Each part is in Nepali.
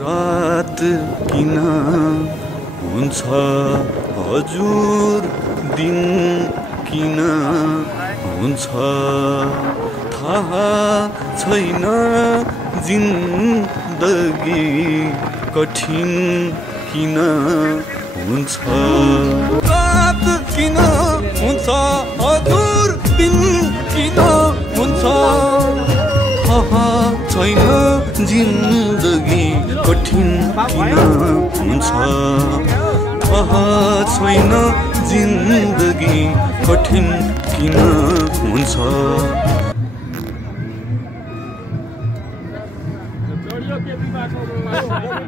रात किन हुन्छ हजुर दिन किन हुन्छ थाहा छैन जिन्दगी कठिन किन हुन्छ रात किन हुन्छ हजुर दिन किन हुन्छ थाहा छैन जिन्दगी कठिन किन हुन्छ थाहा छैन जिन्दगी कठिन किन हुन्छ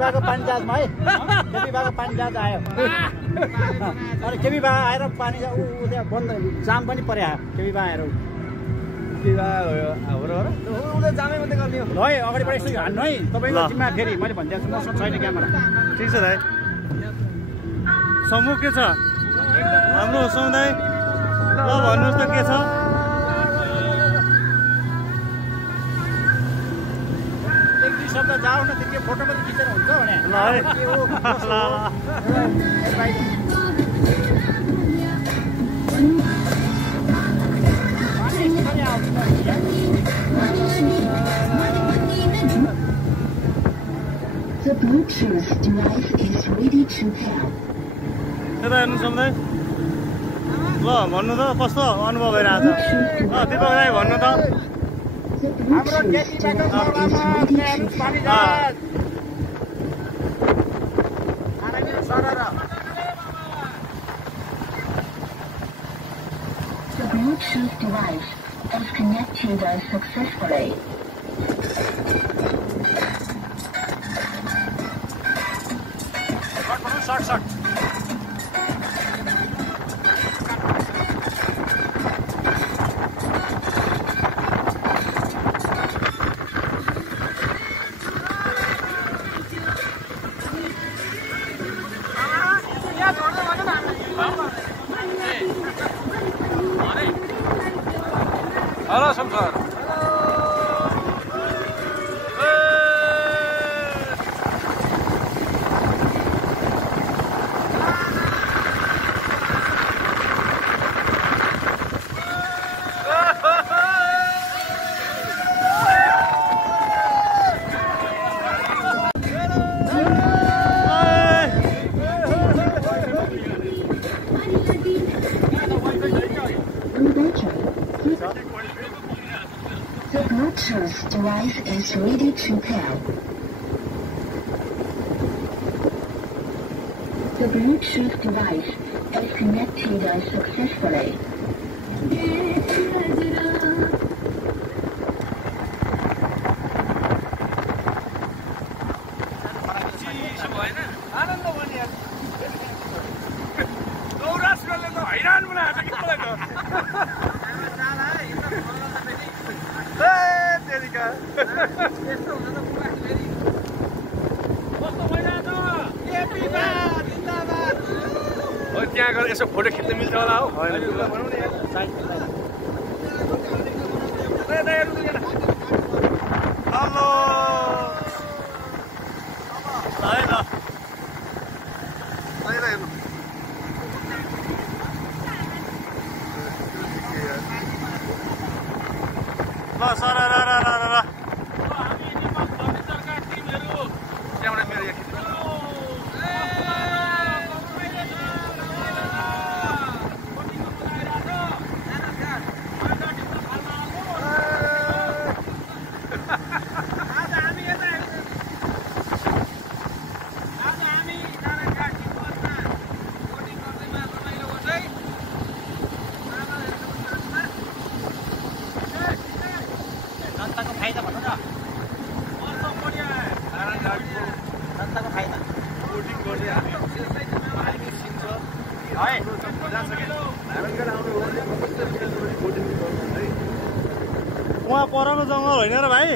केपीबाको पानी जहाजमा है केपीबाको पानी जहाज आयो अनि केपीबा आएर पानी त्यहाँ बन्द जाम पनि परे आयो केपीबा आएर है अगाडिबाट यसो हान्नु है तपाईँको जिम्मा फेरि मैले भनिदिएको छु मसँग छैन क्यामेरा ठिक छ दाइ समूह के छ हाम्रो समुदाय ल भन्नुहोस् त के छ एक दुई शब्द जाऊ न त्यो फोटो पनि खिचेर हुन्छ भने ल है The Bluetooth device is ready to pair. यता हेर्नु समुदाय ल भन्नु त कस्तो अनुभव भइरहेछ दिपक राई भन्नु त हाम्रो केपीबाको पानी जहाज The Bluetooth device is connected successfully. Short. Hello, Shamsar. The Bluetooth device is ready to pair. The Bluetooth device is connected successfully. त्यहाँ गएर यसो फोटो खिच्न मिल्छ होला हौ वहाँ परको जङ्गल होइन र भाइ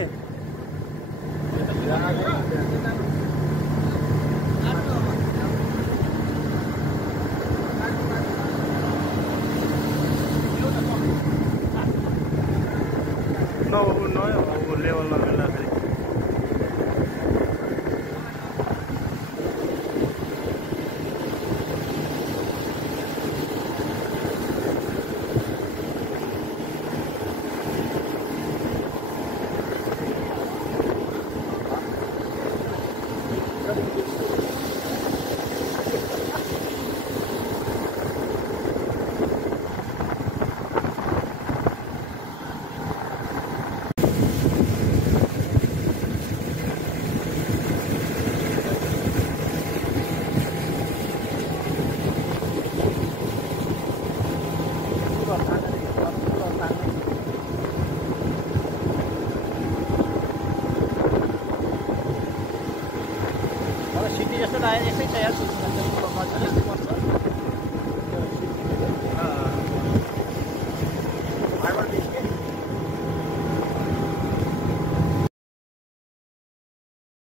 नयाँ लेभलमा मिल्दाखेरि सिटी जस्तो लाग्यो, यसै छ यार